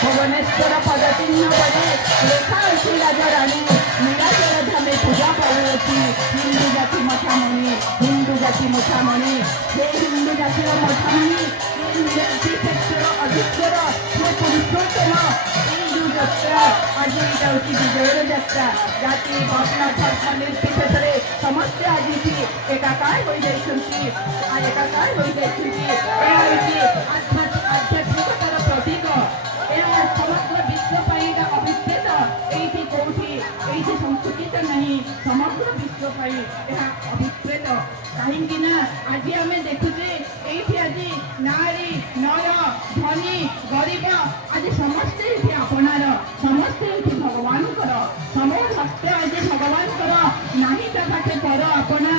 भुवनेश्वर पदचिन्ह बने लेखा अच्छी राजा रानी नीलाचल धामे पूजा पाउची हिंदू जाति मठामणि हे हिंदू जातिर मठामणि क्षेत्र अधिक्षर हे पुरुषोत्तम ଯାତ୍ରା ଆଜି ଏଇଟା ହେଉଛି ବିଜୟର ଯାତ୍ରା ଜାତି ବର୍ଣ୍ଣ ଧର୍ମ ନିର୍ବିଶେଷରେ ସମସ୍ତେ ଆଜି ଏଠି ଏକାକାର ହୋଇଯାଇଛନ୍ତି ଏହା ହେଉଛି ଆଧ୍ୟାତ୍ମିକତାର ପ୍ରତୀକ ଏହା ସମଗ୍ର ବିଶ୍ୱ ପାଇଁ ଏଇଟା ଅଭିପ୍ରେତ ଏଇଠି କୋଉଠି ଏଇଠି ସଂସ୍କୃତିତ ନାହିଁ ସମଗ୍ର ବିଶ୍ୱ ପାଇଁ ଏହା ଅଭିପ୍ରେତ କାହିଁକି ନା ଆଜି ଆମେ ଦେଖୁଛେ ଏଇଠି ଆଜି ନାରୀ ନର ଧନୀ ଗରିବ ଆଜି ସମସ୍ତେ ଏଠି ଆପଣାର ସମସ୍ତେ ଏଠି ଭଗବାନଙ୍କର ସମୟ ଭକ୍ତ ଆଜି ଭଗବାନଙ୍କର ନାହିଁ ତା ପାଖେ ପର ଆପଣା